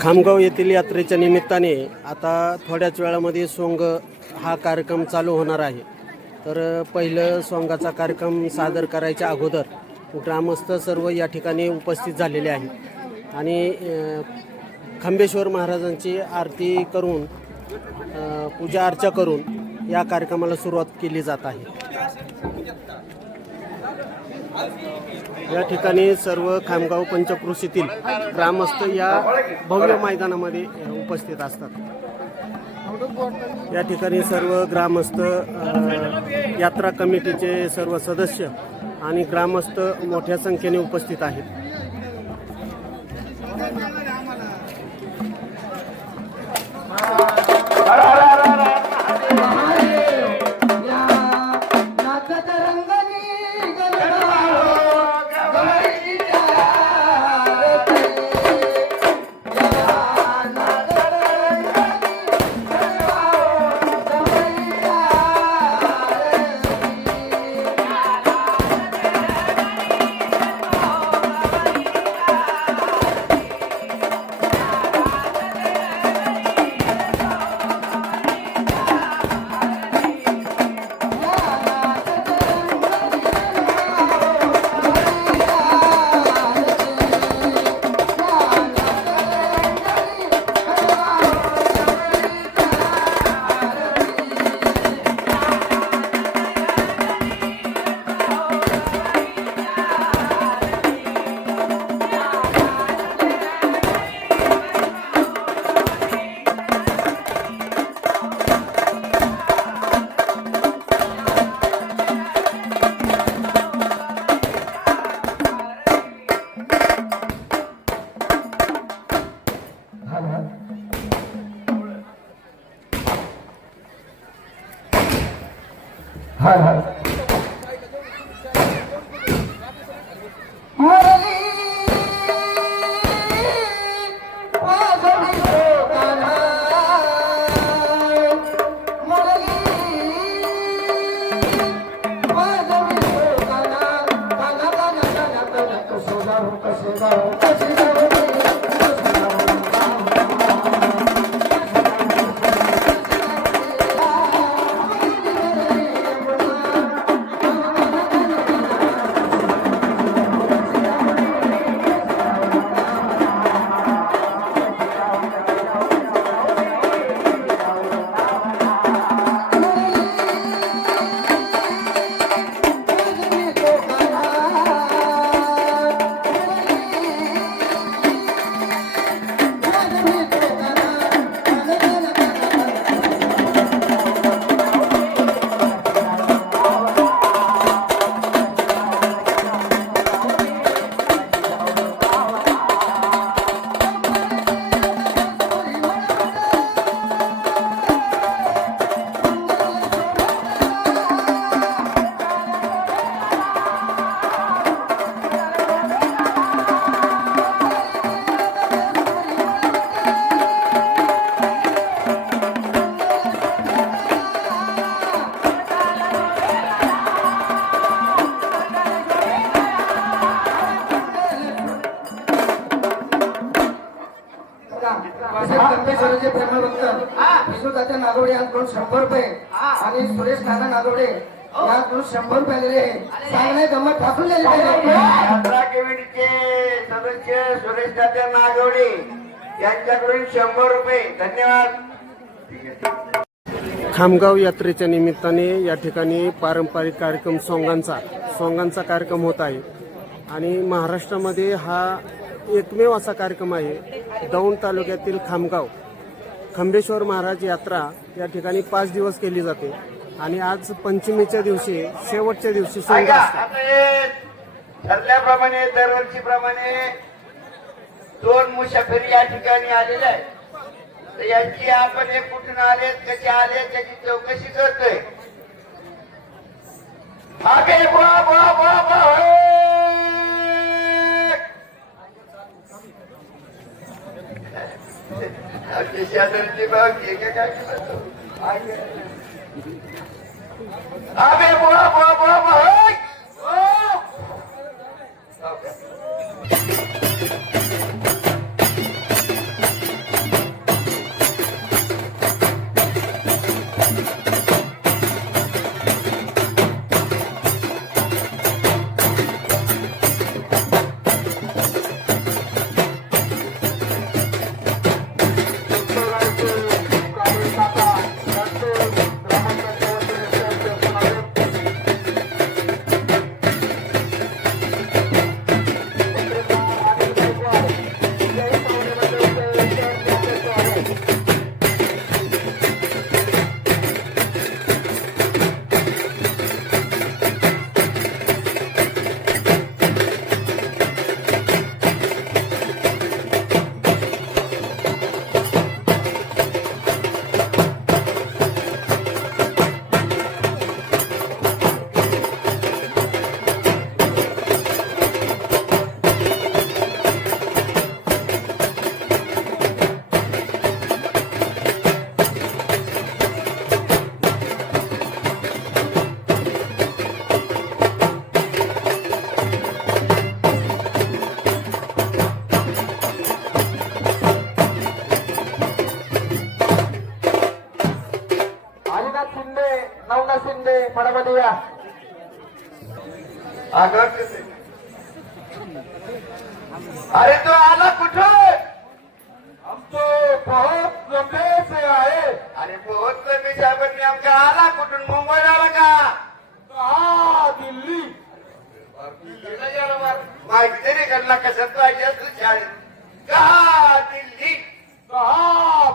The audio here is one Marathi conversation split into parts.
खामगाव येथील यात्रेच्या निमित्ताने आता थोड्याच वेळामध्ये सोंग हा कार्यक्रम चालू होणार आहे. तर पहिलं सोंगाचा कार्यक्रम सादर करायच्या अगोदर ग्रामस्थ सर्व या ठिकाणी उपस्थित झालेले आहेत. आणि खंबेश्वर महाराजांची आरती करून पूजा अर्चा करून या कार्यक्रमाला सुरुवात केली जात आहे. या ठिकाणी सर्व खामगाव पंचकृषीतील ग्रामस्थ या भव्य मैदानामध्ये उपस्थित असतात. या ठिकाणी सर्व ग्रामस्थ यात्रा कमिटीचे सर्व सदस्य आणि ग्रामस्थ मोठ्या संख्येने उपस्थित आहेत. विष्णुदाच्या नागवडे यांकडून शंभर रुपये. आणि सुरेश नाना नागवडे याकडून शंभर रुपये आलेले आहे चांगले गंमत ठाकून दिले पाहिजे. यात्रा कमिटीचे सदस्य सुरेश दादा नागवडे यांच्याकडून शंभर रुपये. धन्यवाद. खामगाव यात्रेच्या निमित्ताने या ठिकाणी पारंपरिक कार्यक्रम सोंगांचा सोंगांचा कार्यक्रम होत आहे. आणि महाराष्ट्रामध्ये हा एकमेव असा कार्यक्रम आहे. दौंड तालुक्यातील खामगाव. खंबेश्वर महाराज यात्रा या ठिकाणी पाच दिवस केली जाते. आणि आज पंचमीच्या दिवशी शेवटच्या दिवशी सोंग ठरल्याप्रमाणे दरवर्षीप्रमाणे दोन मुसाफिरी या ठिकाणी आलेल्या आहेत. यांची आपण हे कुठून आलेत कसे आले त्याची चौकशी करतोय. आपली शेजारची बाग एका काय केलं आबे बुवा बुवा बुवा होय. फडामध्ये या आगर अरे तो आला कुठं? हम तो बहुत लंबे से आए। अरे बहुत मी साहेब नेमका आला कुठून? मुंबईला आला का? हा दिल्ली। गेला गेला बार. माहिती तरी कडला कशात पाहिजे असलं शाळेत कहा? दिल्ली। कहा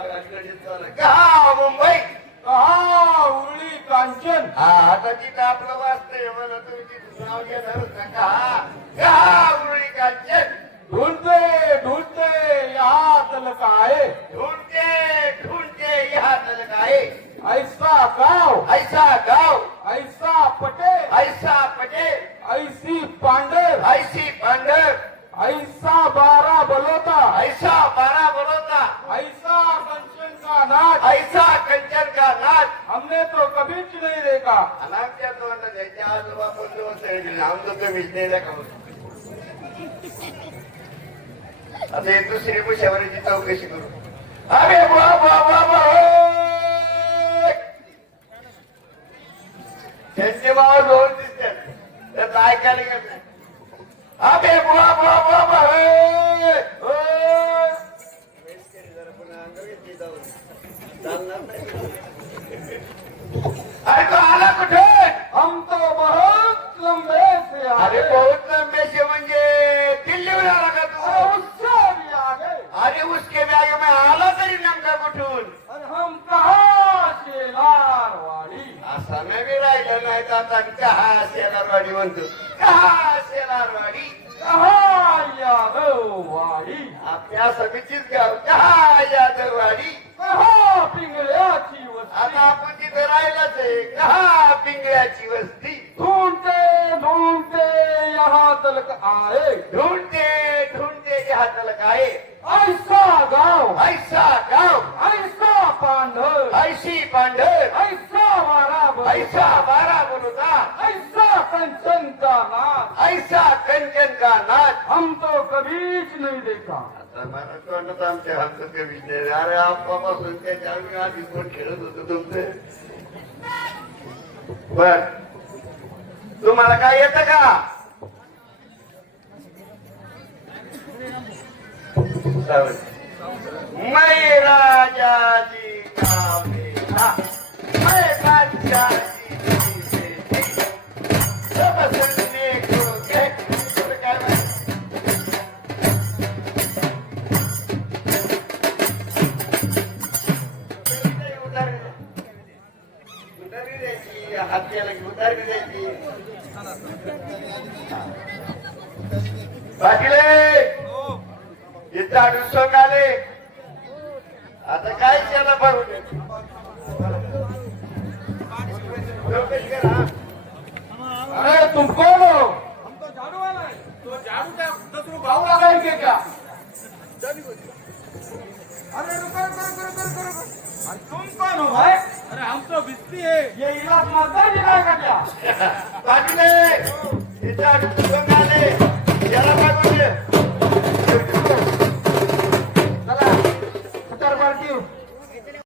महाराष्ट्राची आहे. मुंबई कहा उरली कांचन हा आता तिथं आपलं वाचतंय मला तुम्ही तिथं नाव घेणारच ना कहा कहा उरळी कांचन ढूंढते ढूंढते यहाँ तलक आए ढूंढते ढूंढते यहाँ तलक आए ऐसा गांव ऐसा गाव ऐसा पटे ऐसा पटेल ऐसी पांडर ऐसी पांढर ऐसा बारा बलोता ऐसा बारा बरोता ऐसा कंचन का नाच ऐसा कंचन का नाच हमने तो कभी नहीं आमच्या त्याच्या आजोबा बंधू आमचं तो विजनेला का आता हे दुसरी मुशावरीची चौकशी करू. अरे वा वा वा वा हो! त्यांचे भाव दोन दिसतात. ऐकायला गेलं हो! हो! नाही. अबे बुवा बुवा बुवा तो आला कुठे हम तो बहुत लंबे से अरे आए बहुत लंबे म्हणजे दिल्लीवर आला का और तू उससे भी आगे अरे उसके बॅग में आला तरी नेमका कुठून और हम कहा शेलारवाड़ी असा नवी राहिलं नाही तर आता कहा शेलारवाडी म्हणतो शेलारवाडी यादववाड़ी आपल्या सभेचीच गाव कहा यादववाडी पिंगळ्याची आता वस्ती आपण तिथे राहिलाच आहे. कहा पिंगळ्याची वस्ती. ढूंढते ढूंढते यहाँ तलक आए ढूंढते ढूंढते जे हाताला काय ऐसा गांव. ऐसा गाव. कंचन का नाच हम तो कभी नहीं देखा। आता मला वाटत आमच्या हातात नाही. अरे आपापासून त्याच्या आम्ही आधी कोण खेळत होतो तुमचे? बर. तुम्हाला काय येतं का. मैं राजा जी का बेटा मैं बादशाह पाटीले इथं अडून सोंग आले. आता काय करा. अरे तुम कौन हो हम तो झाड़ू लगाएंगे क्या अरे रुको रुको रुको रुको रुको रुको अरे तुम कौन हो? भाई अरे हम तो बिस्ती है ये इलाज मारता ही का क्या पाटीले इथं अडून E ela vai comer.